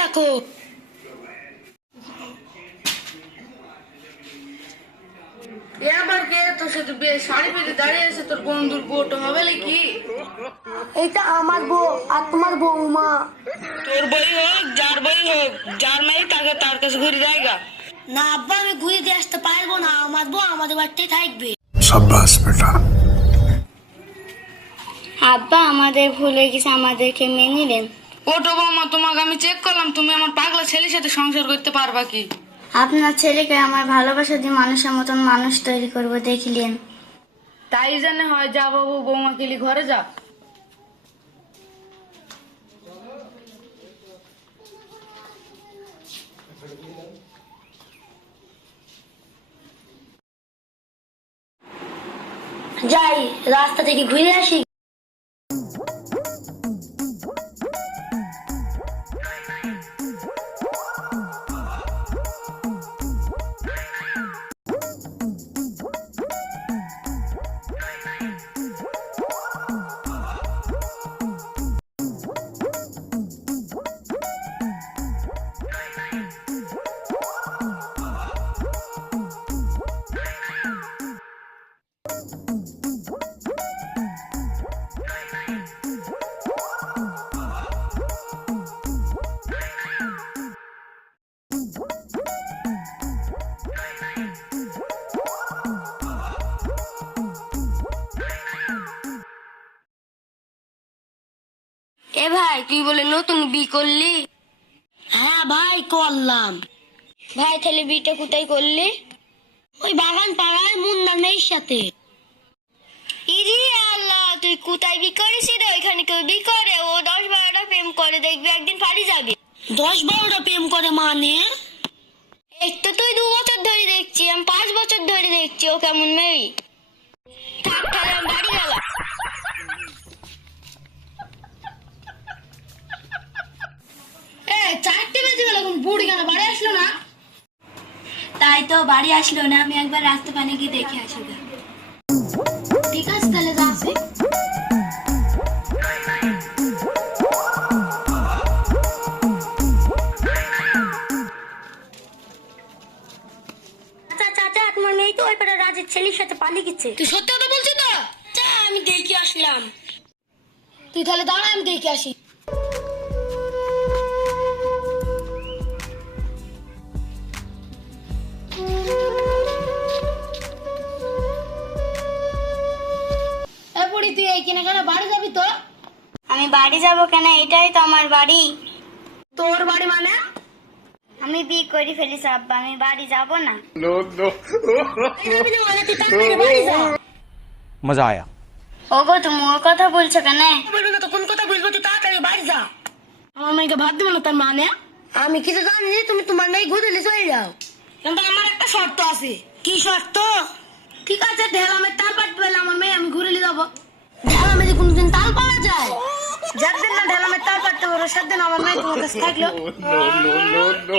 দেখো। এবার কে তোর সাথে বিয়ে শাড়ি পেরে দাঁড়িয়ে আছে? তোর বন্ধুর বউটা হবে নাকি? এটা আমার বউ আর তোমার বৌমা। তোর বই হোক যার বই হোক, যার মেয়ে তাকে তার কাছে ঘুরে জায়গা। না আব্বা, আমি ঘুরে দিয়ে আসতে পারবো না, আমার বউ আমাদের বাড়িতেই থাকবে। शाबाश बेटा। আব্বা আমাদের ভুল হয়ে গেছে, আমাদেরকে মেনে নিলেন। ওটো বৌমা, তোমাকে আমি চেক করলাম, তুমি আমার পাগলা ছেলের সাথে সংসার করতে পারবা কি? আপনার ছেলেকে আমার ভালোবাসা দিয়ে মানুষের মতন মানুষ তৈরি করবো দেখিলেন। তাই জানে হয়, যা বাবু বৌমা কিলি ঘরে যা। যাই, রাস্তা থেকে ঘুরে আসি। এ ভাই, তুই বলে নতুন বি করলি? হ্যাঁ ভাই, করলাম। ভাই তাহলে বিটা কোথায় করলি? ওই বাগান পাড়ায় মুন্নার মেয়ের সাথে। ইরি আল্লাহ, তুই কোথায় বি করিস রে? ওইখানে কেউ বি করে? ও 10-12টা প্রেম করে, দেখবি একদিন ফাড়ি যাবে। 10-12টা প্রেম করে মানে? এই তো তুই 2 বছর ধরে দেখছি, আমি 5 বছর ধরে দেখছি ও কেমন মেয়ে। থাক তাহলে আমি বাড়ি গেলাম। এই 4টে বেজে গেল, এখন বুড়ি কেন বাড়ি আসলো না? তাই তো বাড়ি আসলো না, আমি একবার রাস্তা পানে গিয়ে দেখে আসি। ঠিক আছে, তাহলে যা আসি। চাচা চাচা, তোমার মেয়ে তো ওই পাড়া রাজের ছেলের সাথে পালিয়ে গেছে। তুই সত্যি কথা বলছিস তো? চা, আমি দেখে আসলাম। তুই তাহলে দাঁড়া, আমি দেখে আসি। এ বুড়ি, তুই এইখানে কেন বাড়ি যাবি তো? আমি বাড়ি যাব কেন? এটাই তো আমার বাড়ি। তোর বাড়ি মানে? আমি বিয়ে করে ফেলিস আব্বা, আমি বাড়ি যাব না। এই যাবি না মানে? তুই তাড়াতাড়ি বাড়ি যা। मजा आया। ওগো, তুমি ওর কথা বলছো কেন? বলবো না তো, কোন কথা বলবো? তুই তাড়াতাড়ি বাড়ি যা। আমার মেয়েকে ভাত দেবো না তার মানে? আমি কিছু জানি না, তুমি তোমার মেয়ে ঘুরে চলে যাও। কিন্তু আমার একটা শর্ত আছে। কি শর্ত? ঠিক আছে, ঢেলামের তাল পাঠতে পারলে আমার মেয়ে আমি ঘুরে নিয়ে যাবো। ঢেলামে যে কোনদিন তাল পাওয়া যায়? যেদিন না ঢেলামের তাল পাঠতে পারো, সেদিন আমার মেয়ে তোমার কাছে থাকলো। no, no, no.